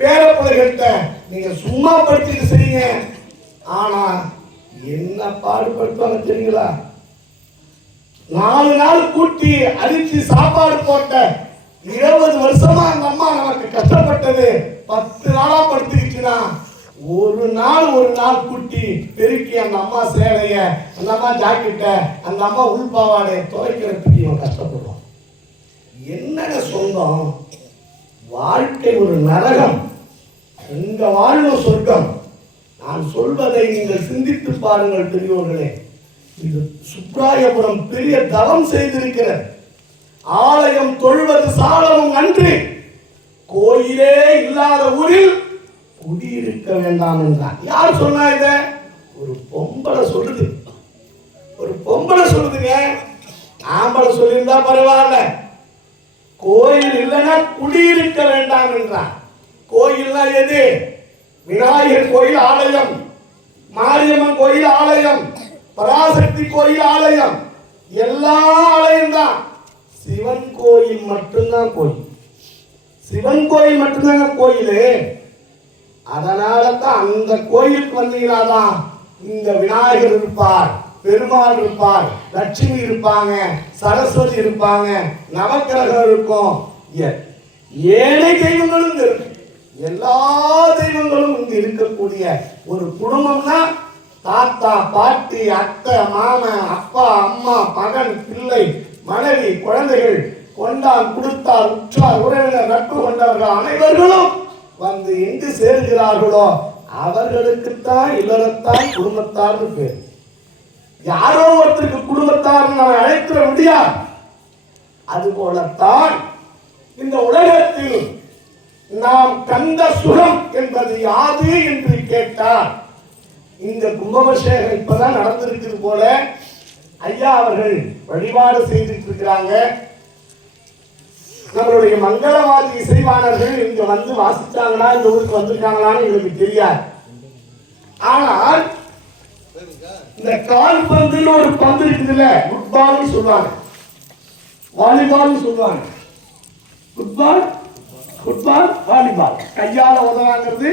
பேரப்பிள்ளைகள்கிட்ட நீங்க சும்மா படிச்சுட்டு செய்யுங்க. ஆனா என்ன பாடுபடுத்துவாங்க தெரியுங்களா? நாலு நாள் கூட்டி அரிசி சாப்பாடு போட்ட இருபது வருஷமா அந்த அம்மா நமக்கு கஷ்டப்பட்டது. பத்து நாளா படுத்துக்கிச்சுன்னா ஒரு நாள் ஒரு நாள் கூட்டி பெருக்கி அந்த அம்மா சேலைய அந்த அம்மா ஜாக்கெட்ட அந்த அம்மா உள்பாவாடைய துவைக்கிறதுக்கு இவன் கஷ்டப்படுவான். என்னங்க சொந்தம்? வாழ்க்கை ஒரு நரகம். எங்க வாழ்வோ சொர்க்கம். நான் சொல்வதை நீங்கள் சிந்தித்து பாருங்கள் பெரியோர்களே. இது சுப்ராயபுரம் பெரிய தவம் செய்திருக்கிறது. ஆலயம் தொழுவது சாலமும் அன்று கோயிலே இல்லாத ஊரில் குடியிருக்க வேண்டாம் என்றார். யார் சொன்னா இத? ஒரு பொம்பளை சொல்லுது. ஒரு பொம்பளை சொல்லுதுங்க. ஆம்பளை சொல்லியிருந்தா பரவாயில்ல. கோயில் இல்லைன்னா குடியிருக்க வேண்டாம் என்றார். கோயில்னா எது? விநாயகர் கோயில் ஆலயம் மாரியம்மன் கோயில் ஆலயம் பராசக்தி கோயில் ஆலயம் எல்லா ஆலயம் தான். சிவன் கோயில் மட்டும்தான் கோயில். சிவன் கோயில் மட்டும்தாங்க கோயில். அதனால தான் அந்த கோயிலுக்கு வந்தீங்கன்னாதான் இந்த விநாயகர் இருப்பார் பெருமாள் இருப்பார் லட்சுமி இருப்பாங்க சரஸ்வதி இருப்பாங்க நவக்கிரகம் இருக்கும். ஏழை தெய்வங்களும் எல்லா தெய்வங்களும் இங்கு இருக்கக்கூடிய ஒரு குடும்பம்னா தாத்தா பாட்டி அத்தை மாமன் அப்பா அம்மா மகன் பிள்ளை மனைவி குழந்தைகள் கொண்டான் கொடுத்தார் உற்றார் உறவினர் நட்பு கொண்டவர்கள் அனைவர்களும் வந்து எங்கு சேர்கிறார்களோ அவர்களுக்குத்தான் இல்லறத்தான் குடும்பத்தார்னு பேர். யாரோ ஒருத்தருக்கு குடும்பத்தார் நான் அழைத்திட முடியாது. அதுபோலத்தான் இந்த உலகத்தில் நாம் கந்த சுகம் என்பது யாது என்று கேட்டார். இந்த கும்பாபிஷேகம் இப்பதான் நடந்திருக்கிறது போல ஐயா அவர்கள் வழிபாடு செய்துட்டு இருக்கிறாங்க நம்மளுடைய மங்களவாதி இசைவாளர்கள் இங்க வந்து வாசிச்சாங்களா இந்த ஊருக்கு வந்திருக்காங்களான்னு எங்களுக்கு தெரியாது. ஆனால் இந்த கால்பந்துன்னு ஒரு பந்து இருக்குதுல்ல ஃபுட்பால்னு சொல்லுவாங்க. வாலிபால்னு சொல்லுவாங்க. ஃபுட்பால் ஃபுட்பால் வாலிபால் கையால உதவாங்கிறது